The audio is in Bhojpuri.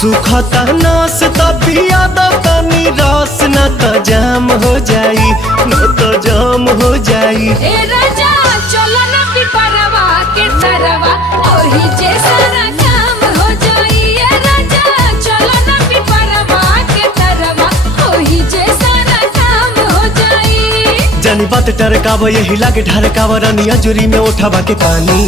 सुखता नस पिया तनी रस न तो जाम हो जाई, न तो जाम हो जाई। ए राजा चलो ना पिपरवा के तरवा ओही जे सारा काम हो जाई। ए राजा चलो ना पिपरवा के तरवा ओही जे सारा काम हो जाई। जानी बात टरकाव यही लागे ढरकाव रनिया जुरी में उठावा के पानी।